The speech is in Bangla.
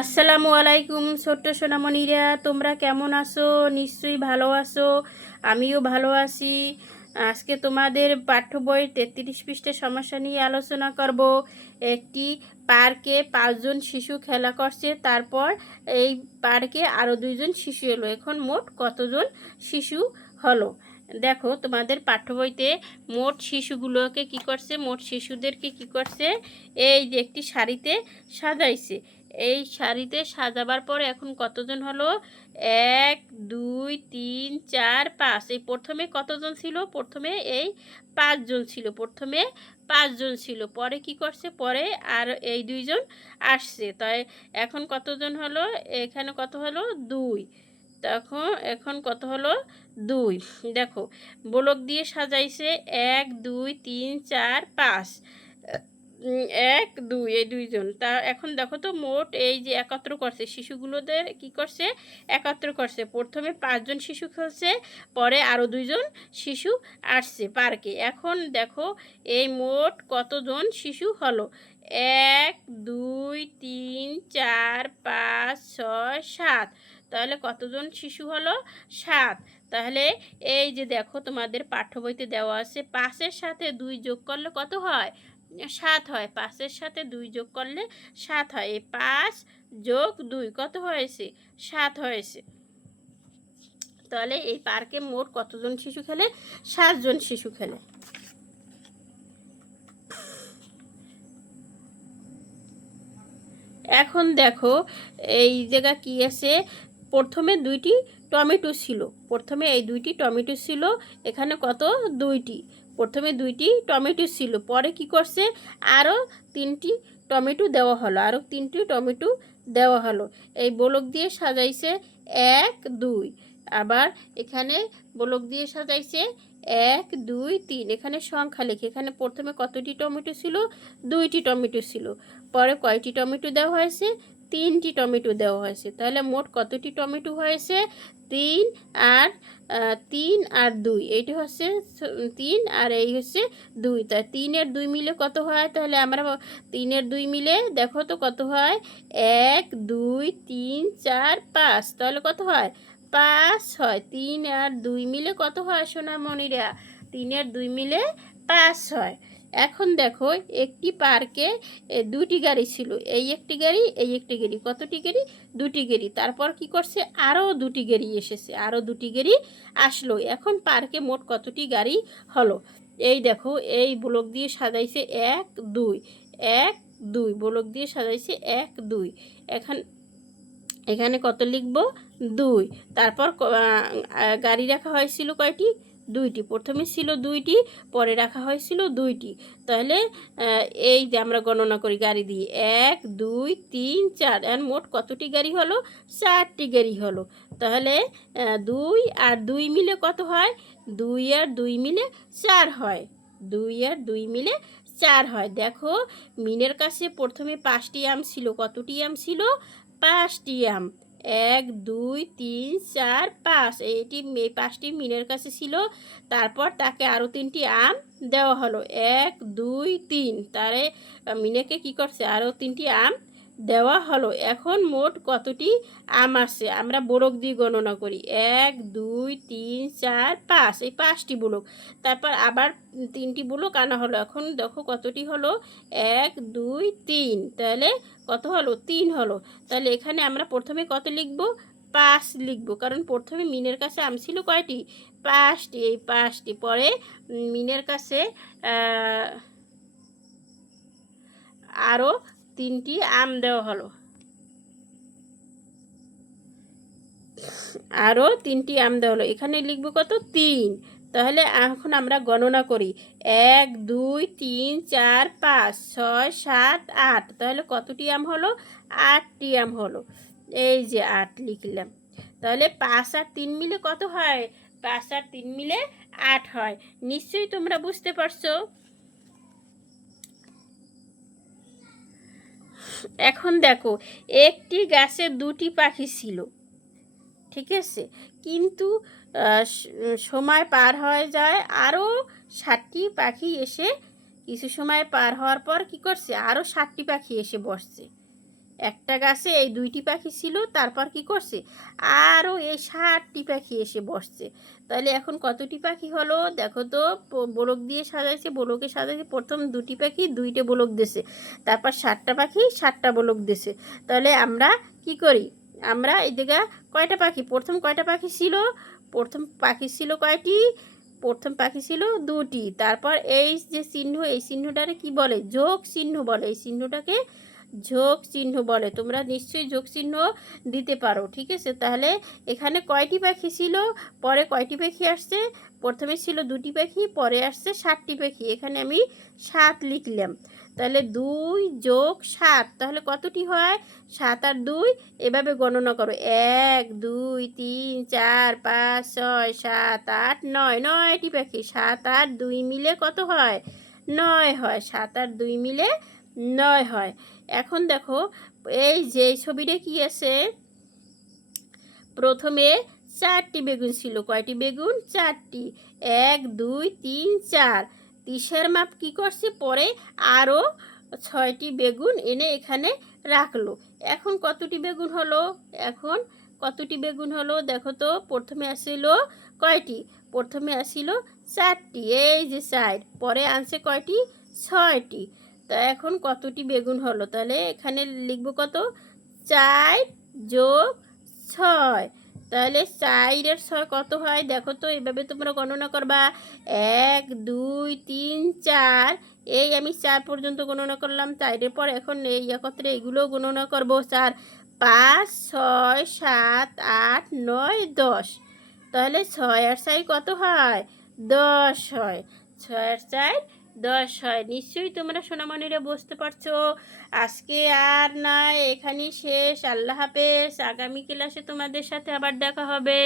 আসসালামু আলাইকুম ছোট্ট সোনামণিরা, তোমরা কেমন আছো? নিশ্চয়ই ভালো আছো। আমিও ভালো আছি। আজকে তোমাদের পাঠ্য বইয়ের 33 পৃষ্ঠার সমস্যা নিয়ে আলোচনা করব। একটি পার্কে 5জন শিশু খেলা করছে, তারপর এই পার্কে আরও 2জন শিশু এলো। এখন মোট কতজন শিশু হলো? দেখো, তোমাদের পাঠ্য বইতে মোট শিশুগুলোকে কি করছে, মোট শিশুদেরকে কি করছে, এই যে একটি সারিতে সাজাইছে। এই সারিতে সাজাবার পরে এখন কতজন হলো? 1 2 3 4 5। এই প্রথমে কতজন ছিল? প্রথমে এই 5জন ছিল। প্রথমে 5জন ছিল, পরে কি করছে, পরে আর এই 2জন আসছে। তাই এখন কতজন হলো? এখানে কত হলো? 2। তখন এখন কত হলো? 2। দেখো, ব্লক দিয়ে সাজাইছে 1 2 3 4 5। 1 2 এই 2জন। তা এখন দেখো তো, মোট এই যে একত্র করছে শিশুগুলোদের, কি করছে, একত্র করছে। প্রথমে 5জন শিশু খেলছে, পরে আরও 2জন শিশু আসছে পার্কে। এখন দেখো এই মোট কতজন শিশু হলো? 1 2 3 4 5 6 7। তাহলে কতজন শিশু হলো? 7। তাহলে এই যে দেখো, তোমাদের পাঠ্য বইতে দেওয়া আছে 5-এর সাথে 2 যোগ করলে কত হয়? 7 হয়। 5-এর সাথে 2 যোগ করলে 7 হয়। এই 5 যোগ 2 কত হয়েছে? 7 হয়েছে। তাহলে এই পার্কে মোট কতজন শিশু খেলে? 7জন শিশু খেলে। এখন দেখো এই জায়গা কি আছে, প্রথমে 2টি টমেটো ছিল। প্রথমে এই 2টি টমেটো ছিল। এখানে কত? 2টি। প্রথমে 2টি টমেটো ছিল, পরে কি করছে, আরও 3টি টমেটো দেওয়া হলো, আরও 3টি টমেটো দেওয়া হলো। এই ব্লক দিয়ে সাজাইছে 1 2। আবার এখানে ব্লক দিয়ে সাজাইছে 1 2 3। এখানে সংখ্যা লিখে, এখানে প্রথমে কতটি টমেটো ছিল? 2টি টমেটো ছিল। পরে কয়টি টমেটো দেওয়া হয়েছে? 3টি টমেটো দেওয়া হয়েছে। তাহলে মোট কতটি টমেটো হয়েছে? 3 আর 3 আর 2। এইটি হচ্ছে 3 আর এই হচ্ছে 2। তাই 3 এর 2 মিলে কত হয়? তাহলে আমরা 3 এর 2 মিলে দেখো তো কত হয়? 1 2 3 4 5। তাহলে কত হয়? 5 হয়। 3 আর 2 মিলে কত হয় সোনামণিরা? 3 এর 2 মিলে 5 হয়। এখন দেখো, একটি পার্কে 2টি গাড়ি ছিল। এই একটি গাড়ি, এই একটি গাড়ি। কতটি গাড়ি? 2টি গাড়ি। তারপর কি করছে, আরও 2টি গাড়ি এসেছে, আরও 2টি গাড়ি আসলো। এখন পার্কে মোট কতটি গাড়ি হলো? এই দেখো, এই ব্লক দিয়ে সাজাইছে 1 2 1 2। ব্লক দিয়ে সাজাইছে 1 2। এখানে কত লিখব? 2। তারপর গাড়ি রাখা হয়েছিল কয়টি? 2টি। প্রথমে ছিল 2টি, পরে রাখা হয়েছিল 2টি। তাহলে এই যে আমরা গণনা করি গাড়ি দিয়ে, 1 2 3 4। আর মোট কতটি গাড়ি হলো? 4টি গাড়ি হলো। তাহলে 2 আর 2 মিলে কত হয়? 2 আর 2 মিলে 4 হয়। 2 আর 2 মিলে 4 হয়। দেখো, মিনের কাছে প্রথমে 5টি আম ছিল। কতটি আম ছিল? 5টি আম। 1 2 3 4 5। এই 5টি মিনের কাছে ছিল। তারপর তাকে আরও 3টি আম দেওয়া হলো। 1 2 3। তারে মিনেকে কি করছে? আরও 3টি আম দেওয়া হলো। এখন মোট কতটি আম আছে? আমরা বড়ক দিয়ে গণনা করি। 1 2 3 4 5। এই 5টি বড়ক। তারপর আবার 3টি বড়ক আনা হলো। এখন দেখো কতটি হলো? 1 2 3। তাহলে কত হলো? 3 হলো। তাহলে এখানে আমরা প্রথমে কত লিখব? 5 লিখব, কারণ প্রথমে মিনের কাছে আম ছিল কয়টি? 5টি। এই 5টি। পরে মিনের কাছে আরও 3টি আম দেওয়া হলো, আরও 3টি আম দেওয়া হলো। এখানে লিখব কত? 3। তাহলে এখন আমরা গণনা করি। 1 2 3 4 5 6 7 8। তাহলে কতটি আম হলো? 8টি আম হলো। এই যে 8 লিখলাম। তাহলে 5 আর 3 মিলে কত হয়? 5 আর 3 মিলে 8 হয়। নিশ্চয়ই তোমরা বুঝতে পারছো। এখন দেখো, একটি গাছে 2টি পাখি ছিল, ঠিক আছে, কিন্তু সময় পার হয়ে যায়, আরও 7টি পাখি এসে কিছু সময় পার হওয়ার পর কি করছে, আরও 7টি পাখি এসে বসছে। একটা গাছে এই 2টি পাখি ছিল, তারপর কি করছে আরও এই 60টি পাখি এসে বসছে। তাহলে এখন কতটি পাখি হলো দেখো তো, বলক দিয়ে সাজাইছে, বলকে সাজাইছে, প্রথম 2টি পাখি 2টে বলক দিছে, তারপর 60টা পাখি 60টা বলক দিছে। তাহলে আমরা কি করি, আমরা এই দিকে কয়টা পাখি, প্রথম কয়টা পাখি ছিল, প্রথম পাখি ছিল কয়টি, প্রথম পাখি ছিল 2টি। তারপর এই যে চিহ্ন, এই চিহ্নটারে কি বলে, যোগ চিহ্ন বলে, এই চিহ্নটাকে যোগ চিহ্ন বলে। তোমরা নিশ্চয়ই যোগ চিহ্ন দিতে পারো, ঠিক আছে। তাহলে এখানে কয়টি পাখি ছিল, পরে কয়টি পাখি আসছে, প্রথমে ছিল 2টি পাখি, পরে আসছে 60টি পাখি, এখানে আমি 7 লিখলাম। তাহলে 2 যোগ 7, তাহলে কতটি হয়, 7 আর 2, এভাবে গণনা করো, 1 2 3 4 5 6 7 8 9, 9টি পাখি, 7 আর 2 মিলে কত হয়, 9 হয়, 7 আর 2 মিলে 9 হয়। এখন দেখো এই যে ছবিটা কি আছে, প্রথমে 4টি বেগুন ছিল, কয়টি বেগুন, 4টি, 1 2 3 4, 30-এর মাপ কি করছে, পরে আরও 6টি বেগুন এনে এখানে রাখলো। এখন কতটি বেগুন হলো, এখন কতটি বেগুন হলো দেখো তো, প্রথমে আসিল কয়টি, প্রথমে আসিল 4টি, এই যে 4, পরে আনছে কয়টি, 6টি। তা এখন কতটি বেগুন হলো, তাহলে এখানে লিখবো কত, 4 যোগ 6, তাহলে 4 আর 6 কত হয় দেখো তো, এভাবে তোমরা গণনা করবা, 1 2 3 4, এই আমি 4 পর্যন্ত গণনা করলাম, 4-এর পর এখন এই একত্রে এগুলো গণনা করব, 4 5 6 7 8 9 10, তাহলে 6 আর 4 কত হয়, 10 হয়, 6 আর 4 10 হয়। নিশ্চয়ই তোমরা সোনামণিরা বুঝতে পারছো। আজকে আর নয়, এখানেই শেষ। আল্লাহ হাফেজ, আগামী ক্লাসে তোমাদের সাথে আবার দেখা হবে।